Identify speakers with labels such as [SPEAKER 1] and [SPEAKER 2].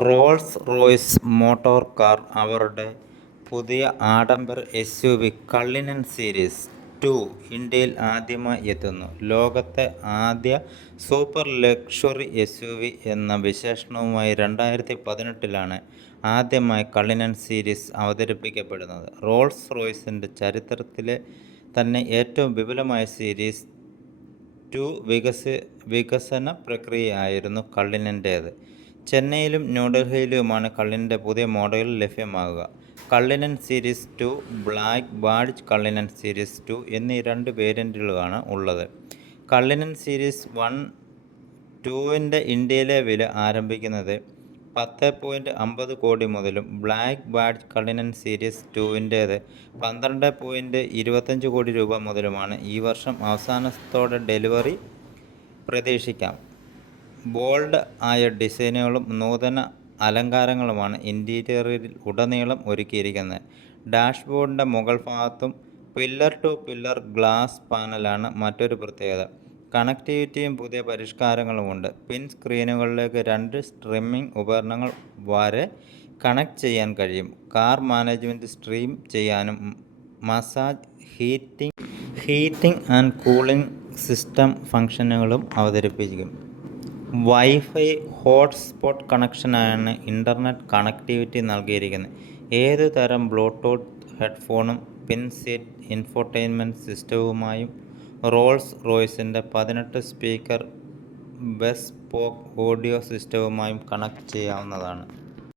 [SPEAKER 1] Rolls Royce motor car അവരുടെ പുതിയ ആഡംബര S U V Cullinan series two ഇന്ത്യയിൽ ആദ്യമായി എത്തുന്നു. ലോകത്തെ ആദ്യ super luxury S U V എന്ന വിശേഷണവുമായി രണ്ടായിരത്തി പതിനെട്ടിലാണ് ആദ്യമായി കള്ളിനൻ സീരീസ് അവതരിപ്പിക്കപ്പെടുന്നത്. റോൾസ് റോയ്സിന്റെ ചരിത്രത്തിലെ തന്നെ ഏറ്റവും വിപുലമായ സീരീസ് ടു വികസ വികസന പ്രക്രിയയായിരുന്നു കള്ളിനന്റേത് ചെന്നൈയിലും ന്യൂഡൽഹിയിലുമാണ് കള്ളിന്റെ പുതിയ മോഡലുകൾ ലഭ്യമാകുക. Cullinan series two black badge Cullinan series two എന്നീ രണ്ട് വേരിയന്റുകളാണ് ഉള്ളത്. കള്ളിനൻ സീരീസ് വൺ ടുവിന്റെ ഇന്ത്യയിലെ വില ആരംഭിക്കുന്നത് പത്ത് പോയിന്റ് അമ്പത് കോടി മുതലും ബ്ലാക്ക് ബാഡ്ജ് കള്ളിനൻ സീരീസ് ടുവിന്റേത് പന്ത്രണ്ട് പോയിന്റ് ഇരുപത്തഞ്ച് കോടി രൂപ മുതലുമാണ് ഈ വർഷം അവസാനത്തോടെ ഡെലിവറി പ്രതീക്ഷിക്കാം. ബോൾഡ് ആയ ഡിസൈനുകളും നൂതന അലങ്കാരങ്ങളുമാണ് ഇന്റീരിയറിൽ ഉടനീളം ഒരുക്കിയിരിക്കുന്നത്. ഡാഷ്ബോർഡിന്റെ മുകൾ ഭാഗത്തും പില്ലർ ടു പില്ലർ ഗ്ലാസ് പാനലാണ് മറ്റൊരു പ്രത്യേകത. കണക്ടിവിറ്റിയും പുതിയ പരിഷ്കാരങ്ങളുമുണ്ട് പിൻ സ്ക്രീനുകളിലേക്ക് രണ്ട് സ്ട്രീമിംഗ് ഉപകരണങ്ങൾ വരെ കണക്ട് ചെയ്യാൻ കഴിയും. കാർ മാനേജ്മെന്റ് സ്ട്രീം ചെയ്യാനും massage heating heating and cooling system ഫംഗ്ഷനുകളും അവതരിപ്പിക്കും. വൈഫൈ ഹോട്ട്സ്പോട്ട് കണക്ഷനാണ് ഇന്റർനെറ്റ് കണക്ടിവിറ്റി നൽകിയിരിക്കുന്നത്. ഏത് തരം ബ്ലൂടൂത്ത് ഹെഡ്ഫോണും പിൻസെറ്റ് ഇൻഫോർടൈൻമെന്റ് സിസ്റ്റവുമായും റോൾസ് റോയ്സിന്റെ പതിനെട്ട് സ്പീക്കർ ബെസ്പോക്ക് ഓഡിയോ സിസ്റ്റവുമായും കണക്ട് ചെയ്യാവുന്നതാണ്.